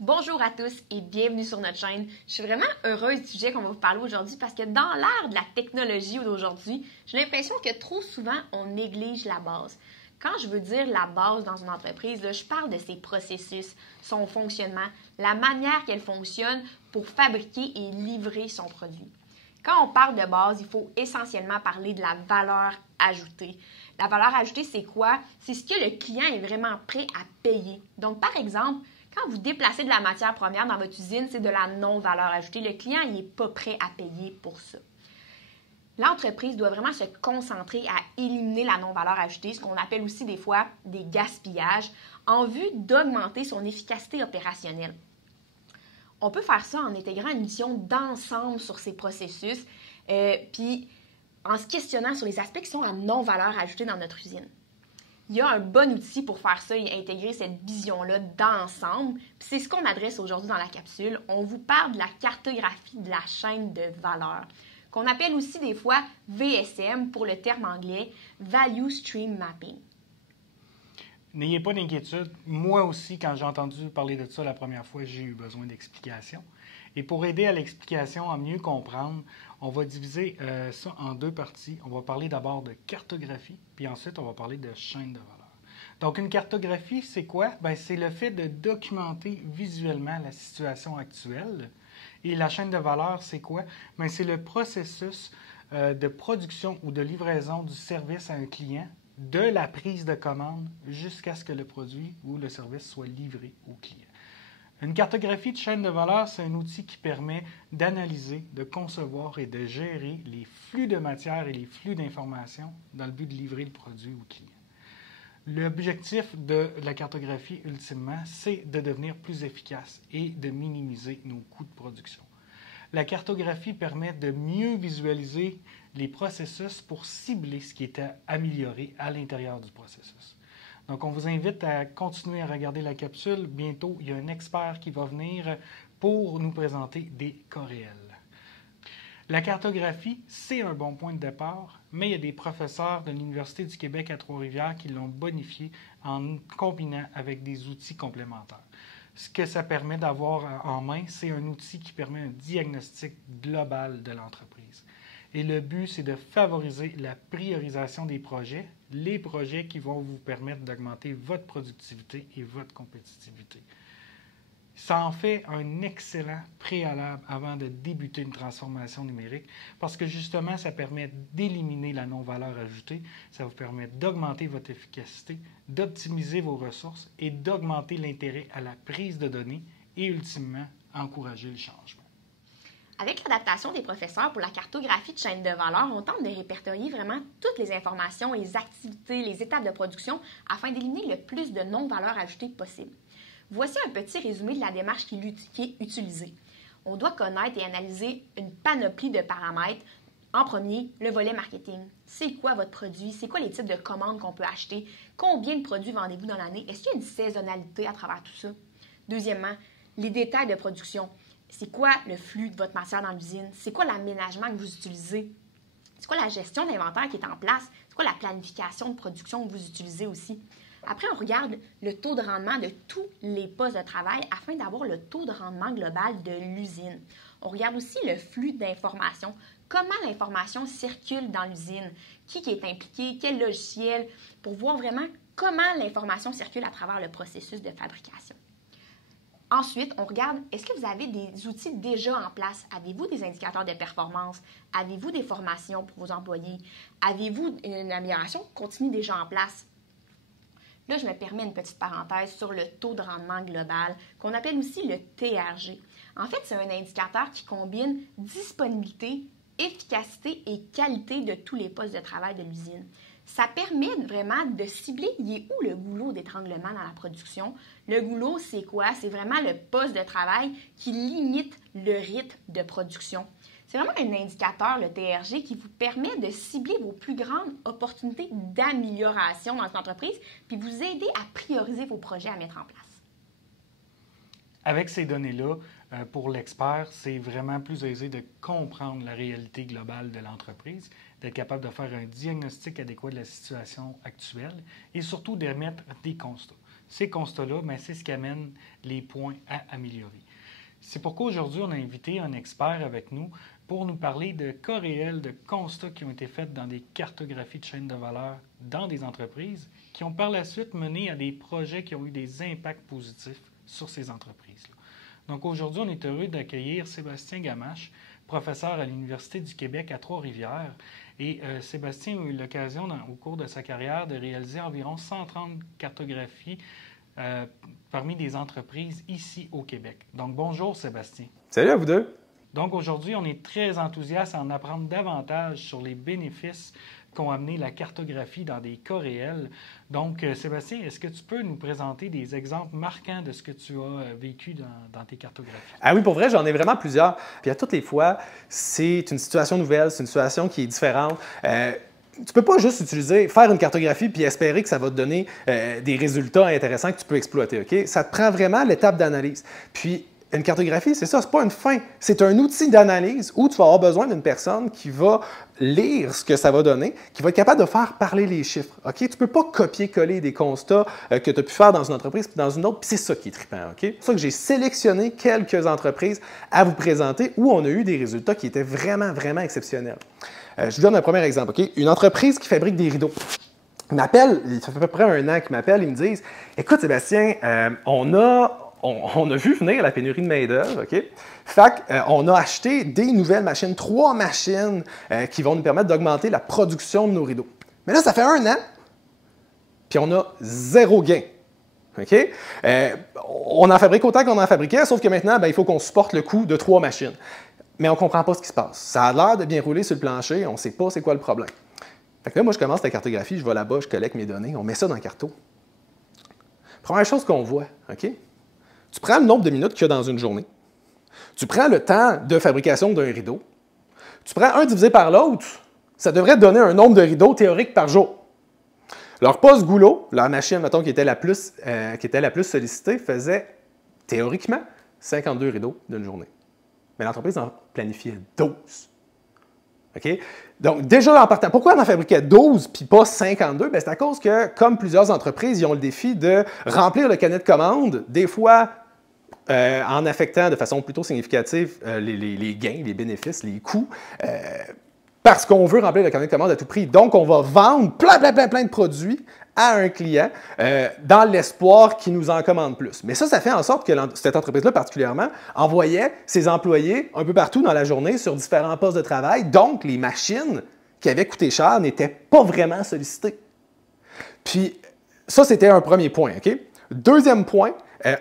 Bonjour à tous et bienvenue sur notre chaîne. Je suis vraiment heureuse du sujet qu'on va vous parler aujourd'hui parce que dans l'ère de la technologie d'aujourd'hui, j'ai l'impression que trop souvent, on néglige la base. Quand je veux dire la base dans une entreprise, là, je parle de ses processus, son fonctionnement, la manière qu'elle fonctionne pour fabriquer et livrer son produit. Quand on parle de base, il faut essentiellement parler de la valeur ajoutée. La valeur ajoutée, c'est quoi? C'est ce que le client est vraiment prêt à payer. Donc, par exemple, quand vous déplacez de la matière première dans votre usine, c'est de la non-valeur ajoutée. Le client n'est pas prêt à payer pour ça. L'entreprise doit vraiment se concentrer à éliminer la non-valeur ajoutée, ce qu'on appelle aussi des fois des gaspillages, en vue d'augmenter son efficacité opérationnelle. On peut faire ça en intégrant une vision d'ensemble sur ces processus, puis en se questionnant sur les aspects qui sont à non-valeur ajoutée dans notre usine. Il y a un bon outil pour faire ça et intégrer cette vision-là d'ensemble. C'est ce qu'on adresse aujourd'hui dans la capsule. On vous parle de la cartographie de la chaîne de valeur, qu'on appelle aussi des fois VSM pour le terme anglais, Value Stream Mapping. N'ayez pas d'inquiétude. Moi aussi, quand j'ai entendu parler de ça la première fois, j'ai eu besoin d'explications. Et pour aider à l'explication, à mieux comprendre, on va diviser ça en deux parties. On va parler d'abord de cartographie, puis ensuite, on va parler de chaîne de valeur. Donc, une cartographie, c'est quoi? Bien, c'est le fait de documenter visuellement la situation actuelle. Et la chaîne de valeur, c'est quoi? Bien, c'est le processus de production ou de livraison du service à un client, de la prise de commande jusqu'à ce que le produit ou le service soit livré au client. Une cartographie de chaîne de valeur, c'est un outil qui permet d'analyser, de concevoir et de gérer les flux de matière et les flux d'informations dans le but de livrer le produit au client. L'objectif de la cartographie, ultimement, c'est de devenir plus efficace et de minimiser nos coûts de production. La cartographie permet de mieux visualiser les processus pour cibler ce qui est à améliorer à l'intérieur du processus. Donc, on vous invite à continuer à regarder la capsule. Bientôt, il y a un expert qui va venir pour nous présenter des cas réels. La cartographie, c'est un bon point de départ, mais il y a des professeurs de l'Université du Québec à Trois-Rivières qui l'ont bonifié en combinant avec des outils complémentaires. Ce que ça permet d'avoir en main, c'est un outil qui permet un diagnostic global de l'entreprise. Et le but, c'est de favoriser la priorisation des projets, les projets qui vont vous permettre d'augmenter votre productivité et votre compétitivité. Ça en fait un excellent préalable avant de débuter une transformation numérique parce que justement, ça permet d'éliminer la non-valeur ajoutée, ça vous permet d'augmenter votre efficacité, d'optimiser vos ressources et d'augmenter l'intérêt à la prise de données et ultimement, encourager le changement. Avec l'adaptation des professeurs pour la cartographie de chaîne de valeur, on tente de répertorier vraiment toutes les informations, les activités, les étapes de production afin d'éliminer le plus de non-valeur ajoutée possible. Voici un petit résumé de la démarche qui est utilisée. On doit connaître et analyser une panoplie de paramètres. En premier, le volet marketing. C'est quoi votre produit? C'est quoi les types de commandes qu'on peut acheter? Combien de produits vendez-vous dans l'année? Est-ce qu'il y a une saisonnalité à travers tout ça? Deuxièmement, les détails de production. C'est quoi le flux de votre matière dans l'usine? C'est quoi l'aménagement que vous utilisez? C'est quoi la gestion d'inventaire qui est en place? C'est quoi la planification de production que vous utilisez aussi? Après, on regarde le taux de rendement de tous les postes de travail afin d'avoir le taux de rendement global de l'usine. On regarde aussi le flux d'informations. Comment l'information circule dans l'usine? Qui est impliqué? Quel logiciel? Pour voir vraiment comment l'information circule à travers le processus de fabrication. Ensuite, on regarde, est-ce que vous avez des outils déjà en place? Avez-vous des indicateurs de performance? Avez-vous des formations pour vos employés? Avez-vous une amélioration continue déjà en place? Là, je me permets une petite parenthèse sur le taux de rendement global, qu'on appelle aussi le TRG. En fait, c'est un indicateur qui combine disponibilité, efficacité et qualité de tous les postes de travail de l'usine. Ça permet vraiment de cibler, il est où le goulot d'étranglement dans la production. Le goulot, c'est quoi? C'est vraiment le poste de travail qui limite le rythme de production. C'est vraiment un indicateur, le TRG, qui vous permet de cibler vos plus grandes opportunités d'amélioration dans une entreprise, puis vous aider à prioriser vos projets à mettre en place. Avec ces données-là, pour l'expert, c'est vraiment plus aisé de comprendre la réalité globale de l'entreprise, d'être capable de faire un diagnostic adéquat de la situation actuelle et surtout d'émettre des constats. Ces constats-là, c'est ce qui amène les points à améliorer. C'est pourquoi aujourd'hui, on a invité un expert avec nous pour nous parler de cas réels, de constats qui ont été faits dans des cartographies de chaînes de valeur dans des entreprises qui ont par la suite mené à des projets qui ont eu des impacts positifs sur ces entreprises-là. Donc aujourd'hui, on est heureux d'accueillir Sébastien Gamache, professeur à l'Université du Québec à Trois-Rivières. Et Sébastien a eu l'occasion, au cours de sa carrière, de réaliser environ 130 cartographies parmi des entreprises ici au Québec. Donc bonjour Sébastien. Salut à vous deux. Donc aujourd'hui, on est très enthousiaste à en apprendre davantage sur les bénéfices qu'ont amené la cartographie dans des cas réels. Donc, Sébastien, est-ce que tu peux nous présenter des exemples marquants de ce que tu as vécu dans tes cartographies? Ah oui, pour vrai, j'en ai vraiment plusieurs. Puis à toutes les fois, c'est une situation nouvelle, c'est une situation qui est différente. Tu ne peux pas juste faire une cartographie puis espérer que ça va te donner des résultats intéressants que tu peux exploiter. OK? Ça te prend vraiment l'étape d'analyse. Puis, une cartographie, c'est ça, c'est pas une fin. C'est un outil d'analyse où tu vas avoir besoin d'une personne qui va lire ce que ça va donner, qui va être capable de faire parler les chiffres. OK? Tu ne peux pas copier-coller des constats que tu as pu faire dans une entreprise puis dans une autre, puis c'est ça qui est trippant. OK? C'est pour ça que j'ai sélectionné quelques entreprises à vous présenter où on a eu des résultats qui étaient vraiment, vraiment exceptionnels. Je vous donne un premier exemple. OK? Une entreprise qui fabrique des rideaux. Ils m'appellent, ça fait à peu près un an qu'ils m'appellent, ils me disent « Écoute Sébastien, on a vu venir la pénurie de main-d'œuvre, OK? Fait qu'on a acheté des nouvelles machines, 3 machines qui vont nous permettre d'augmenter la production de nos rideaux. Mais là, ça fait un an, puis on a 0 gain. OK? On en fabrique autant qu'on en fabriquait, sauf que maintenant, il faut qu'on supporte le coût de 3 machines. Mais on ne comprend pas ce qui se passe. Ça a l'air de bien rouler sur le plancher, on ne sait pas c'est quoi le problème. Fait que là, moi, je commence la cartographie, je vais là-bas, je collecte mes données, on met ça dans le carto. Première chose qu'on voit, OK? Tu prends le nombre de minutes qu'il y a dans une journée. Tu prends le temps de fabrication d'un rideau. Tu prends un divisé par l'autre. Ça devrait te donner un nombre de rideaux théoriques par jour. Leur poste goulot, leur machine, mettons, qui était la plus sollicitée, faisait théoriquement 52 rideaux d'une journée. Mais l'entreprise en planifiait 12. OK? Donc, déjà en partant, pourquoi on en fabriquait 12 puis pas 52? C'est à cause que, comme plusieurs entreprises, ils ont le défi de remplir le carnet de commandes, des fois en affectant de façon plutôt significative les gains, les bénéfices, les coûts, parce qu'on veut remplir le carnet de commandes à tout prix. Donc, on va vendre plein de produits à un client dans l'espoir qu'il nous en commande plus. Mais ça fait en sorte que cette entreprise-là, particulièrement, envoyait ses employés un peu partout dans la journée sur différents postes de travail. Donc, les machines qui avaient coûté cher n'étaient pas vraiment sollicitées. Puis, ça, c'était un premier point. OK? Deuxième point,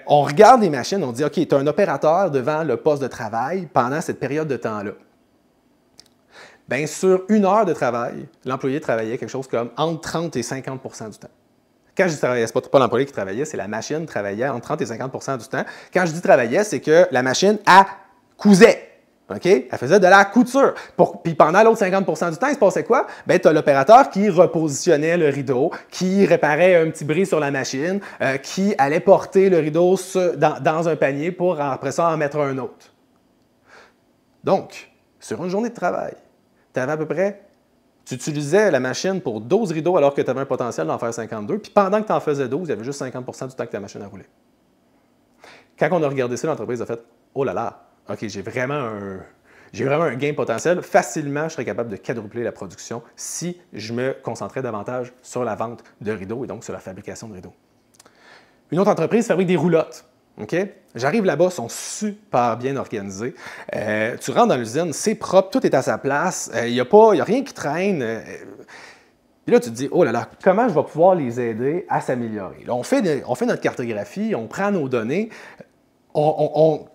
on regarde les machines, on dit, OK, tu as un opérateur devant le poste de travail pendant cette période de temps-là. Bien, sur 1 heure de travail, l'employé travaillait quelque chose comme entre 30 et 50 du temps. Quand je dis travaillait, ce n'est pas l'employé qui travaillait, c'est la machine qui travaillait entre 30 et 50 du temps. Quand je dis travaillait, c'est que la machine, elle cousait. OK? Elle faisait de la couture. Puis pendant l'autre 50 du temps, il se passait quoi? Bien, tu as l'opérateur qui repositionnait le rideau, qui réparait un petit bris sur la machine, qui allait porter le rideau dans un panier pour après ça en mettre un autre. Donc, sur une journée de travail, tu utilisais la machine pour 12 rideaux alors que tu avais un potentiel d'en faire 52, puis pendant que tu en faisais 12, il y avait juste 50 du temps que ta machine a roulé. Quand on a regardé ça, l'entreprise a fait « Oh là là, OK, j'ai vraiment un gain potentiel. Facilement, je serais capable de quadrupler la production si je me concentrais davantage sur la vente de rideaux et donc sur la fabrication de rideaux. » Une autre entreprise fabrique des roulottes. Okay? J'arrive là-bas, ils sont super bien organisés. Tu rentres dans l'usine, c'est propre, tout est à sa place, il n'y a rien qui traîne. Puis là, tu te dis, oh là là, comment je vais pouvoir les aider à s'améliorer? On fait notre cartographie, on prend nos données, on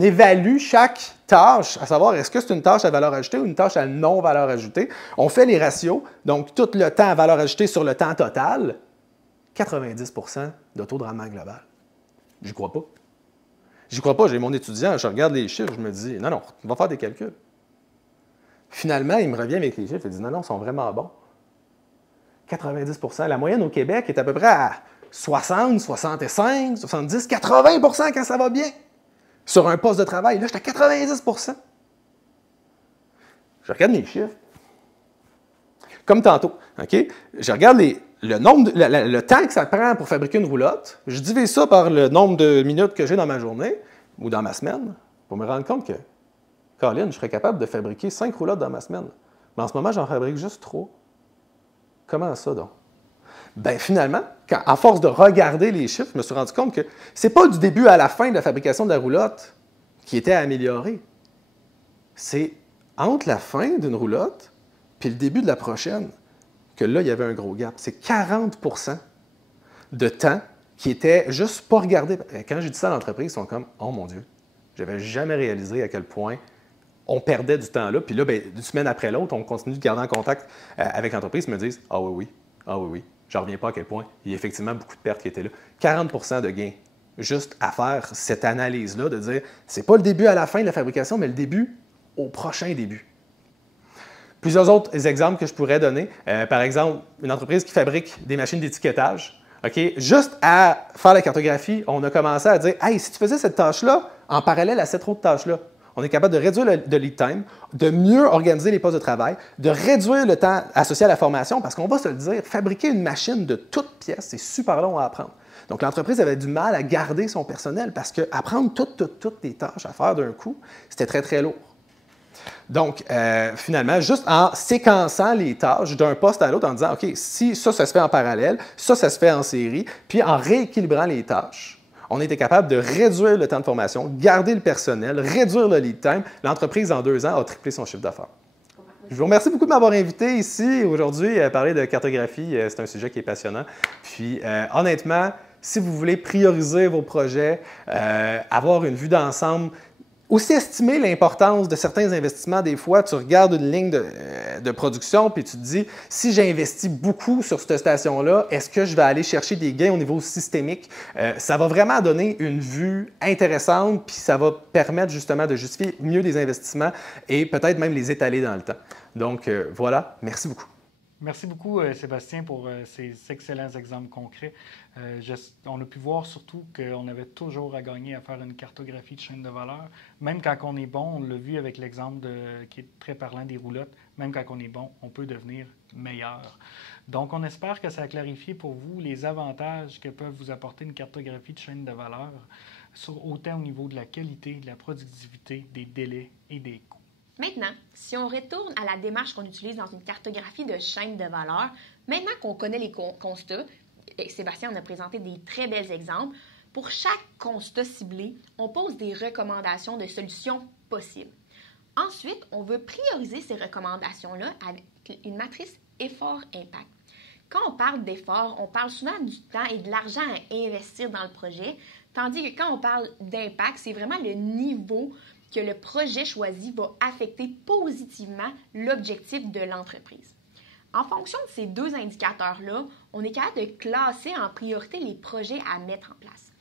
évalue chaque tâche, à savoir est-ce que c'est une tâche à valeur ajoutée ou une tâche à non-valeur ajoutée. On fait les ratios, donc tout le temps à valeur ajoutée sur le temps total, 90 de taux de rendement global. Je ne crois pas. J'y crois pas, j'ai mon étudiant, je regarde les chiffres, je me dis, non, non, on va faire des calculs. Finalement, il me revient avec les chiffres, il dit, non, non, ils sont vraiment bons. 90 %. La moyenne au Québec est à peu près à 60, 65, 70, 80 % quand ça va bien. Sur un poste de travail, là, je suis à 90 %. Je regarde mes chiffres. Comme tantôt, OK? Je regarde le temps que ça prend pour fabriquer une roulotte. Je divise ça par le nombre de minutes que j'ai dans ma journée ou dans ma semaine pour me rendre compte que, Colin, je serais capable de fabriquer 5 roulottes dans ma semaine. Mais en ce moment, j'en fabrique juste 3. Comment ça, donc? Bien, finalement, à force de regarder les chiffres, je me suis rendu compte que c'est pas du début à la fin de la fabrication de la roulotte qui était améliorée. C'est entre la fin d'une roulotte puis le début de la prochaine que là, il y avait un gros gap. C'est 40 % de temps qui était juste pas regardé. Quand j'ai dit ça à l'entreprise, ils sont comme « Oh mon Dieu, j'avais jamais réalisé à quel point on perdait du temps là. » Puis là, bien, d'une semaine après l'autre, on continue de garder en contact avec l'entreprise. Ils me disent « Ah oui, oui, ah oui, oui. » Je ne reviens pas à quel point. Il y a effectivement beaucoup de pertes qui étaient là. 40 % de gains. Juste à faire cette analyse-là, de dire c'est pas le début à la fin de la fabrication, mais le début au prochain début. Plusieurs autres exemples que je pourrais donner. Par exemple, une entreprise qui fabrique des machines d'étiquetage. Okay? Juste à faire la cartographie, on a commencé à dire « Hey, si tu faisais cette tâche-là en parallèle à cette autre tâche-là, on est capable de réduire le lead time, de mieux organiser les postes de travail, de réduire le temps associé à la formation, parce qu'on va se le dire, fabriquer une machine de toutes pièces, c'est super long à apprendre. Donc, l'entreprise avait du mal à garder son personnel parce qu'apprendre toutes les tâches à faire d'un coup, c'était très, très lourd. Donc, finalement, juste en séquençant les tâches d'un poste à l'autre, en disant, OK, si ça se fait en parallèle, ça se fait en série, puis en rééquilibrant les tâches, on était capable de réduire le temps de formation, garder le personnel, réduire le lead time. L'entreprise, en 2 ans, a triplé son chiffre d'affaires. Je vous remercie beaucoup de m'avoir invité ici aujourd'hui à parler de cartographie. C'est un sujet qui est passionnant. Puis, honnêtement, si vous voulez prioriser vos projets, avoir une vue d'ensemble, aussi estimer l'importance de certains investissements. Des fois, tu regardes une ligne de production puis tu te dis, si j'investis beaucoup sur cette station-là, est-ce que je vais aller chercher des gains au niveau systémique? Ça va vraiment donner une vue intéressante puis ça va permettre justement de justifier mieux les investissements et peut-être même les étaler dans le temps. Donc, voilà. Merci beaucoup. Merci beaucoup, Sébastien, pour ces excellents exemples concrets. On a pu voir surtout qu'on avait toujours à gagner à faire une cartographie de chaîne de valeur. Même quand on est bon, on l'a vu avec l'exemple qui est très parlant des roulottes, même quand on est bon, on peut devenir meilleur. Donc, on espère que ça a clarifié pour vous les avantages que peuvent vous apporter une cartographie de chaîne de valeur, autant au niveau de la qualité, de la productivité, des délais et des coûts. Maintenant, si on retourne à la démarche qu'on utilise dans une cartographie de chaîne de valeur, maintenant qu'on connaît les constats, et Sébastien en a présenté des très bels exemples, pour chaque constat ciblé, on pose des recommandations de solutions possibles. Ensuite, on veut prioriser ces recommandations-là avec une matrice effort-impact. Quand on parle d'effort, on parle souvent du temps et de l'argent à investir dans le projet, tandis que quand on parle d'impact, c'est vraiment le niveau que le projet choisi va affecter positivement l'objectif de l'entreprise. En fonction de ces 2 indicateurs-là, on est capable de classer en priorité les projets à mettre en place.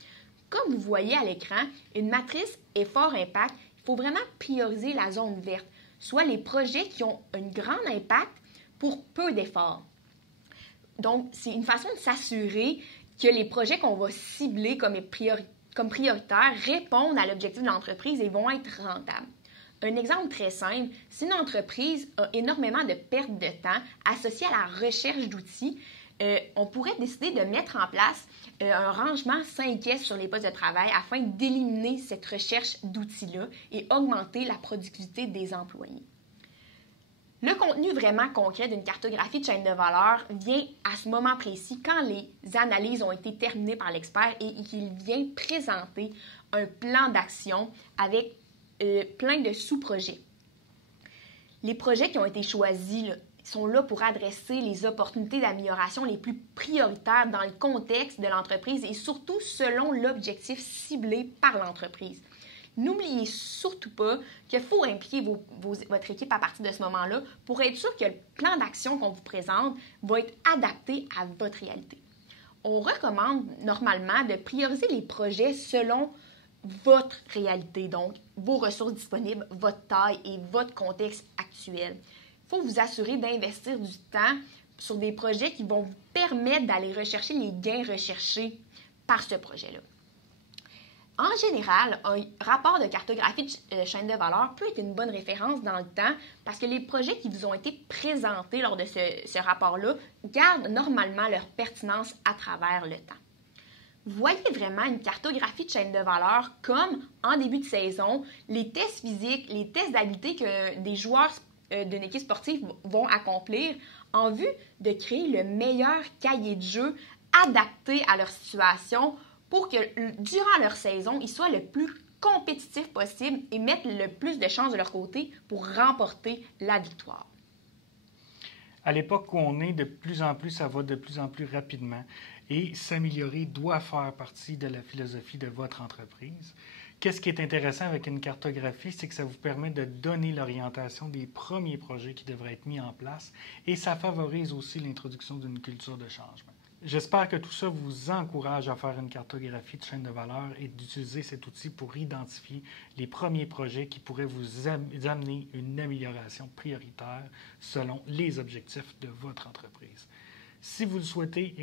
Comme vous voyez à l'écran, une matrice effort-impact, il faut vraiment prioriser la zone verte, soit les projets qui ont un grand impact pour peu d'efforts. Donc, c'est une façon de s'assurer que les projets qu'on va cibler comme prioritaires répondent à l'objectif de l'entreprise et vont être rentables. Un exemple très simple, si une entreprise a énormément de pertes de temps associées à la recherche d'outils, on pourrait décider de mettre en place un rangement 5S sur les postes de travail afin d'éliminer cette recherche d'outils-là et augmenter la productivité des employés. Le contenu vraiment concret d'une cartographie de chaîne de valeur vient à ce moment précis quand les analyses ont été terminées par l'expert et qu'il vient présenter un plan d'action avec plein de sous-projets. Les projets qui ont été choisis sont là pour adresser les opportunités d'amélioration les plus prioritaires dans le contexte de l'entreprise et surtout selon l'objectif ciblé par l'entreprise. N'oubliez surtout pas qu'il faut impliquer votre équipe à partir de ce moment-là pour être sûr que le plan d'action qu'on vous présente va être adapté à votre réalité. On recommande normalement de prioriser les projets selon votre réalité, donc vos ressources disponibles, votre taille et votre contexte actuel. Il faut vous assurer d'investir du temps sur des projets qui vont vous permettre d'aller rechercher les gains recherchés par ce projet-là. En général, un rapport de cartographie de chaîne de valeur peut être une bonne référence dans le temps parce que les projets qui vous ont été présentés lors de ce rapport-là gardent normalement leur pertinence à travers le temps. Voyez vraiment une cartographie de chaîne de valeur comme, en début de saison, les tests physiques, les tests d'habileté que des joueurs d'une équipe sportive vont accomplir en vue de créer le meilleur cahier de jeu adapté à leur situation pour que, durant leur saison, ils soient le plus compétitifs possible et mettent le plus de chances de leur côté pour remporter la victoire. À l'époque où on est, de plus en plus, ça va de plus en plus rapidement et s'améliorer doit faire partie de la philosophie de votre entreprise. Qu'est-ce qui est intéressant avec une cartographie, c'est que ça vous permet de donner l'orientation des premiers projets qui devraient être mis en place et ça favorise aussi l'introduction d'une culture de changement. J'espère que tout ça vous encourage à faire une cartographie de chaîne de valeur et d'utiliser cet outil pour identifier les premiers projets qui pourraient vous amener une amélioration prioritaire selon les objectifs de votre entreprise. Si vous le souhaitez,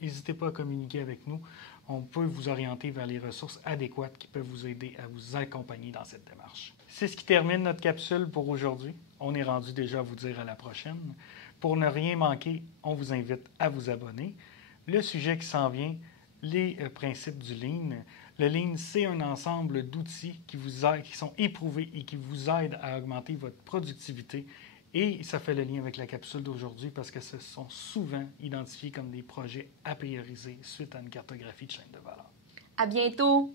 n'hésitez pas à communiquer avec nous. On peut vous orienter vers les ressources adéquates qui peuvent vous aider à vous accompagner dans cette démarche. C'est ce qui termine notre capsule pour aujourd'hui. On est rendu déjà à vous dire à la prochaine. Pour ne rien manquer, on vous invite à vous abonner. Le sujet qui s'en vient, les principes du Lean. Le Lean, c'est un ensemble d'outils qui sont éprouvés et qui vous aident à augmenter votre productivité. Et ça fait le lien avec la capsule d'aujourd'hui parce que ce sont souvent identifiés comme des projets à prioriser suite à une cartographie de chaîne de valeur. À bientôt!